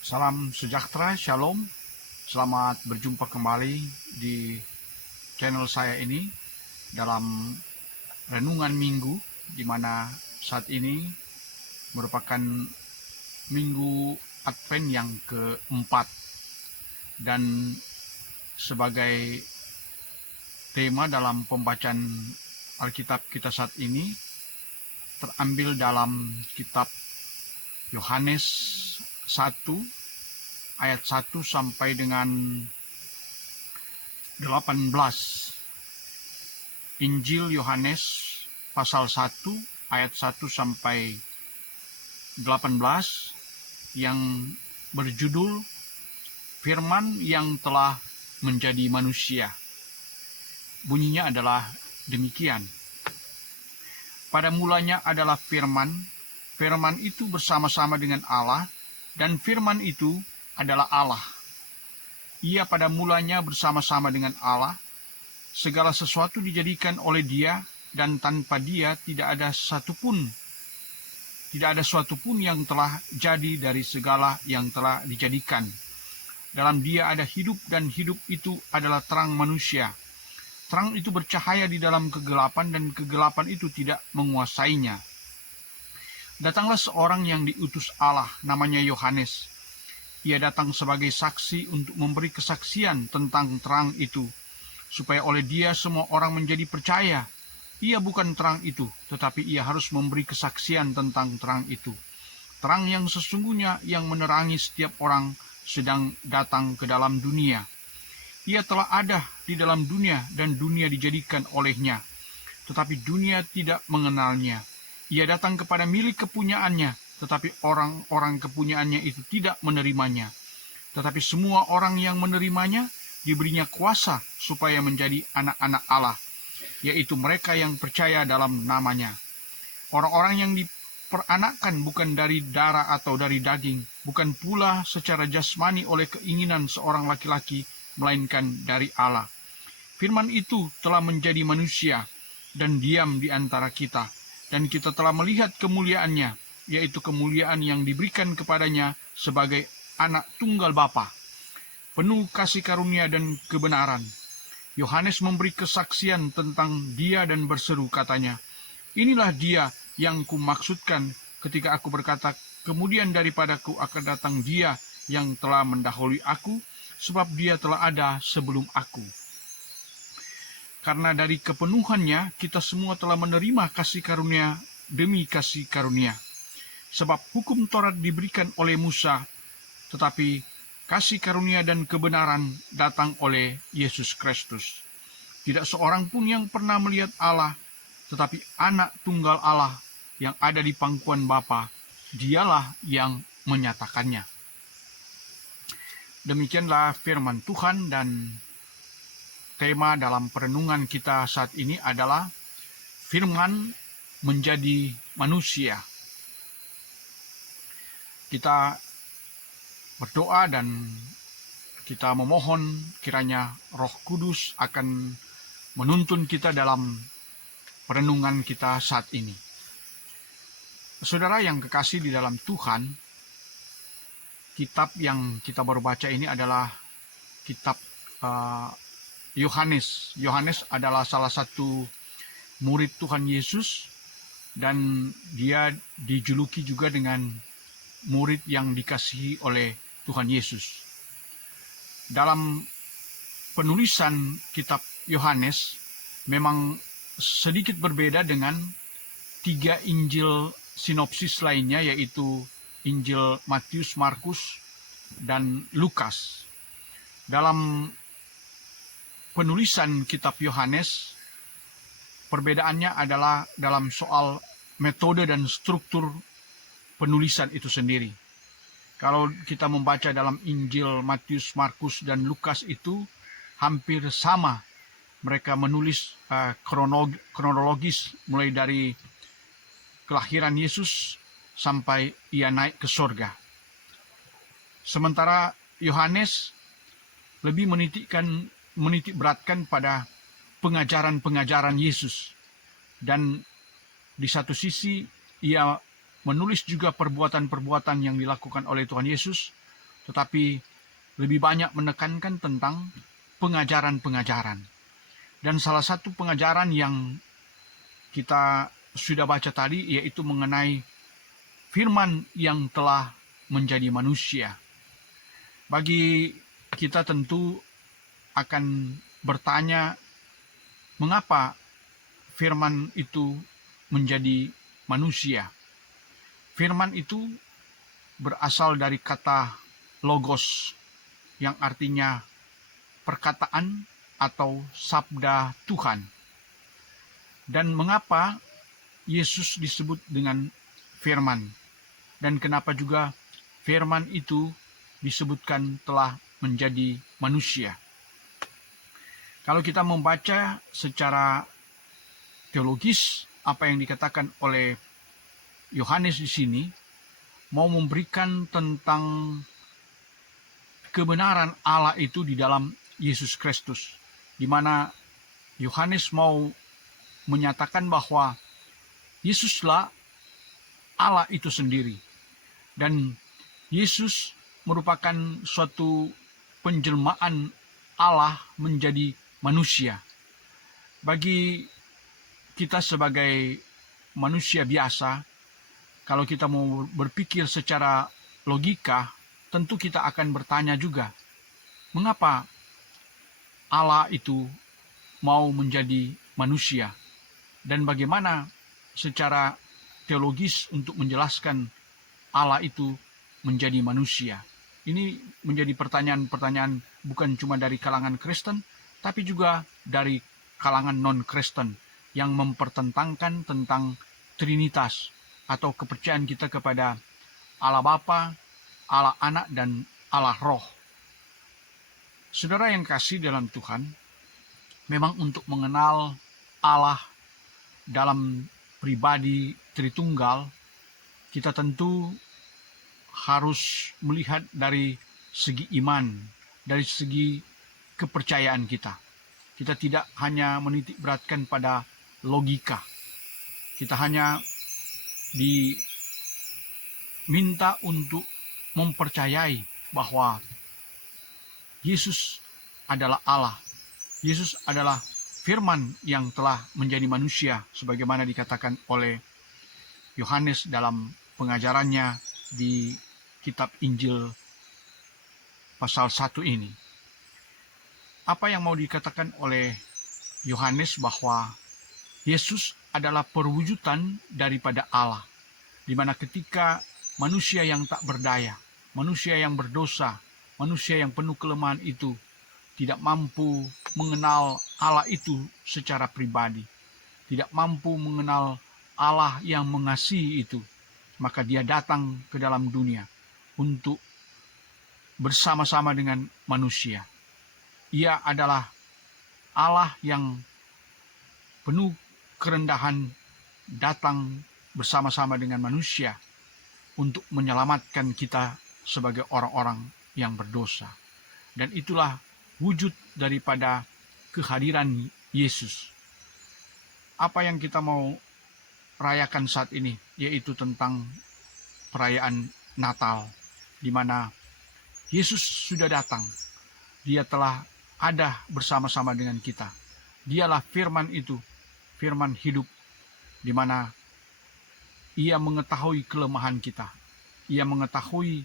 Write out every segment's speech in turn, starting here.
Salam sejahtera, shalom. Selamat berjumpa kembali di channel saya ini dalam renungan minggu, di mana saat ini merupakan minggu Advent yang keempat. Dan sebagai tema dalam pembacaan Alkitab kita saat ini terambil dalam kitab Yohanes 1 ayat 1 sampai dengan 18. Injil Yohanes pasal 1 ayat 1 sampai 18 yang berjudul Firman yang telah menjadi manusia. Bunyinya adalah demikian. Pada mulanya adalah Firman, Firman itu bersama-sama dengan Allah, dan Firman itu adalah Allah. Ia pada mulanya bersama-sama dengan Allah. Segala sesuatu dijadikan oleh Dia, dan tanpa Dia tidak ada suatu pun yang telah jadi dari segala yang telah dijadikan. Dalam Dia ada hidup, dan hidup itu adalah terang manusia. Terang itu bercahaya di dalam kegelapan, dan kegelapan itu tidak menguasainya. Datanglah seorang yang diutus Allah, namanya Yohanes. Ia datang sebagai saksi untuk memberi kesaksian tentang terang itu, supaya oleh Dia semua orang menjadi percaya. Ia bukan terang itu, tetapi ia harus memberi kesaksian tentang terang itu. Terang yang sesungguhnya yang menerangi setiap orang sedang datang ke dalam dunia. Ia telah ada di dalam dunia, dan dunia dijadikan olehnya, tetapi dunia tidak mengenalnya. Ia datang kepada milik kepunyaannya, tetapi orang-orang kepunyaannya itu tidak menerimanya. Tetapi semua orang yang menerimanya diberinya kuasa supaya menjadi anak-anak Allah, yaitu mereka yang percaya dalam namanya. Orang-orang yang diperanakkan bukan dari darah atau dari daging, bukan pula secara jasmani oleh keinginan seorang laki-laki, melainkan dari Allah. Firman itu telah menjadi manusia dan diam di antara kita. Dan kita telah melihat kemuliaannya, yaitu kemuliaan yang diberikan kepadanya sebagai anak tunggal Bapa, penuh kasih karunia dan kebenaran. Yohanes memberi kesaksian tentang Dia dan berseru, katanya, "Inilah Dia yang kumaksudkan ketika aku berkata, kemudian daripadaku akan datang Dia yang telah mendahului aku, sebab Dia telah ada sebelum aku." Karena dari kepenuhannya kita semua telah menerima kasih karunia demi kasih karunia. Sebab hukum Taurat diberikan oleh Musa, tetapi kasih karunia dan kebenaran datang oleh Yesus Kristus. Tidak seorang pun yang pernah melihat Allah, tetapi anak tunggal Allah yang ada di pangkuan Bapa, Dialah yang menyatakannya. Demikianlah firman Tuhan, dan tema dalam perenungan kita saat ini adalah Firman menjadi manusia. Kita berdoa dan kita memohon kiranya Roh Kudus akan menuntun kita dalam perenungan kita saat ini. Saudara yang kekasih di dalam Tuhan, kitab yang kita baru baca ini adalah kitab Yohanes. Yohanes adalah salah satu murid Tuhan Yesus, dan dia dijuluki juga dengan murid yang dikasihi oleh Tuhan Yesus. Dalam penulisan kitab Yohanes memang sedikit berbeda dengan 3 Injil sinopsis lainnya, yaitu Injil Matius, Markus, dan Lukas. Dalam penulisan kitab Yohanes, perbedaannya adalah dalam soal metode dan struktur penulisan itu sendiri. Kalau kita membaca dalam Injil Matius, Markus, dan Lukas itu hampir sama. Mereka menulis kronologis mulai dari kelahiran Yesus sampai ia naik ke sorga. Sementara Yohanes lebih menitik beratkan pada pengajaran-pengajaran Yesus. Dan di satu sisi ia menulis juga perbuatan-perbuatan yang dilakukan oleh Tuhan Yesus, tetapi lebih banyak menekankan tentang pengajaran-pengajaran. Dan salah satu pengajaran yang kita sudah baca tadi yaitu mengenai firman yang telah menjadi manusia. Bagi kita tentu akan bertanya, mengapa firman itu menjadi manusia? Firman itu berasal dari kata logos, yang artinya perkataan atau sabda Tuhan. Dan mengapa Yesus disebut dengan firman? Dan kenapa juga firman itu disebutkan telah menjadi manusia? Kalau kita membaca secara teologis apa yang dikatakan oleh Yohanes di sini, mau memberikan tentang kebenaran Allah itu di dalam Yesus Kristus, di mana Yohanes mau menyatakan bahwa Yesuslah Allah itu sendiri, dan Yesus merupakan suatu penjelmaan Allah menjadi manusia. Bagi kita sebagai manusia biasa, kalau kita mau berpikir secara logika, tentu kita akan bertanya juga, mengapa Allah itu mau menjadi manusia? Dan bagaimana secara teologis untuk menjelaskan Allah itu menjadi manusia? Ini menjadi pertanyaan-pertanyaan bukan cuma dari kalangan Kristen, tapi juga dari kalangan non-Kristen yang mempertentangkan tentang Trinitas atau kepercayaan kita kepada Allah Bapa, Allah Anak, dan Allah Roh. Saudara yang kasih dalam Tuhan, memang untuk mengenal Allah dalam pribadi Tritunggal, kita tentu harus melihat dari segi iman, dari segi kepercayaan kita. Kita tidak hanya menitik beratkan pada logika. Kita hanya diminta untuk mempercayai bahwa Yesus adalah Allah. Yesus adalah firman yang telah menjadi manusia, sebagaimana dikatakan oleh Yohanes dalam pengajarannya di kitab Injil pasal 1 ini. Apa yang mau dikatakan oleh Yohanes bahwa Yesus adalah perwujudan daripada Allah, di mana ketika manusia yang tak berdaya, manusia yang berdosa, manusia yang penuh kelemahan itu tidak mampu mengenal Allah itu secara pribadi, tidak mampu mengenal Allah yang mengasihi itu, maka dia datang ke dalam dunia untuk bersama-sama dengan manusia. Ia adalah Allah yang penuh kerendahan, datang bersama-sama dengan manusia untuk menyelamatkan kita sebagai orang-orang yang berdosa. Dan itulah wujud daripada kehadiran Yesus. Apa yang kita mau rayakan saat ini, yaitu tentang perayaan Natal, di mana Yesus sudah datang. Dia telah ada bersama-sama dengan kita. Dialah firman itu, firman hidup, di mana ia mengetahui kelemahan kita. Ia mengetahui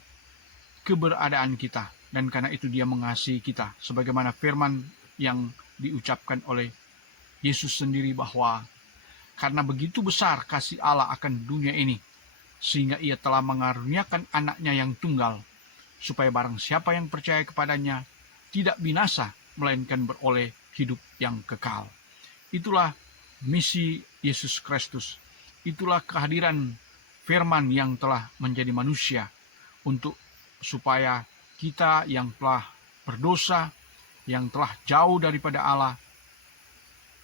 keberadaan kita, dan karena itu dia mengasihi kita. Sebagaimana firman yang diucapkan oleh Yesus sendiri bahwa karena begitu besar kasih Allah akan dunia ini, sehingga ia telah mengaruniakan anaknya yang tunggal, supaya barang siapa yang percaya kepadanya tidak binasa, melainkan beroleh hidup yang kekal. Itulah misi Yesus Kristus. Itulah kehadiran firman yang telah menjadi manusia, untuk supaya kita yang telah berdosa, yang telah jauh daripada Allah,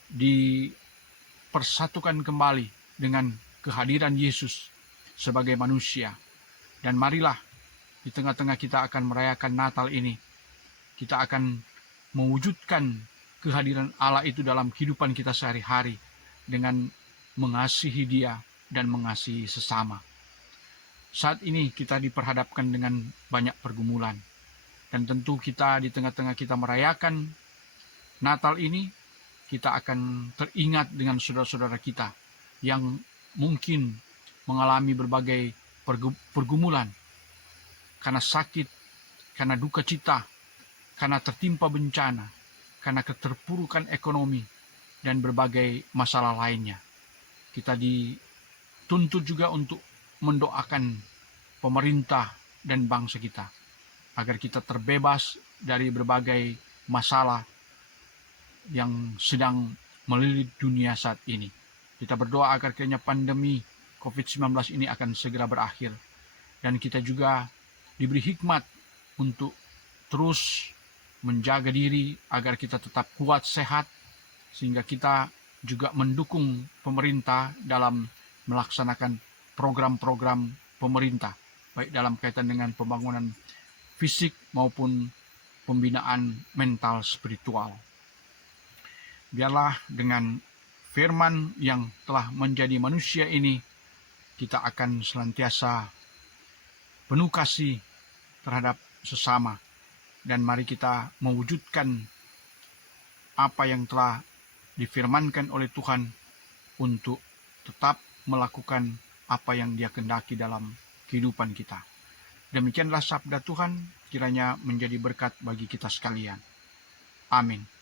dipersatukan kembali dengan kehadiran Yesus sebagai manusia. Dan marilah di tengah-tengah kita akan merayakan Natal ini, kita akan mewujudkan kehadiran Allah itu dalam kehidupan kita sehari-hari dengan mengasihi Dia dan mengasihi sesama. Saat ini kita diperhadapkan dengan banyak pergumulan. Dan tentu kita di tengah-tengah kita merayakan Natal ini, kita akan teringat dengan saudara-saudara kita yang mungkin mengalami berbagai pergumulan karena sakit, karena duka cita, karena tertimpa bencana, karena keterpurukan ekonomi, dan berbagai masalah lainnya. Kita dituntut juga untuk mendoakan pemerintah dan bangsa kita, agar kita terbebas dari berbagai masalah yang sedang melilit dunia saat ini. Kita berdoa agar kiranya pandemi COVID-19 ini akan segera berakhir. Dan kita juga diberi hikmat untuk terus menjaga diri agar kita tetap kuat, sehat, sehingga kita juga mendukung pemerintah dalam melaksanakan program-program pemerintah, baik dalam kaitan dengan pembangunan fisik maupun pembinaan mental spiritual. Biarlah dengan firman yang telah menjadi manusia ini, kita akan senantiasa penuh kasih terhadap sesama. Dan mari kita mewujudkan apa yang telah difirmankan oleh Tuhan untuk tetap melakukan apa yang Dia kehendaki dalam kehidupan kita. Demikianlah sabda Tuhan, kiranya menjadi berkat bagi kita sekalian. Amin.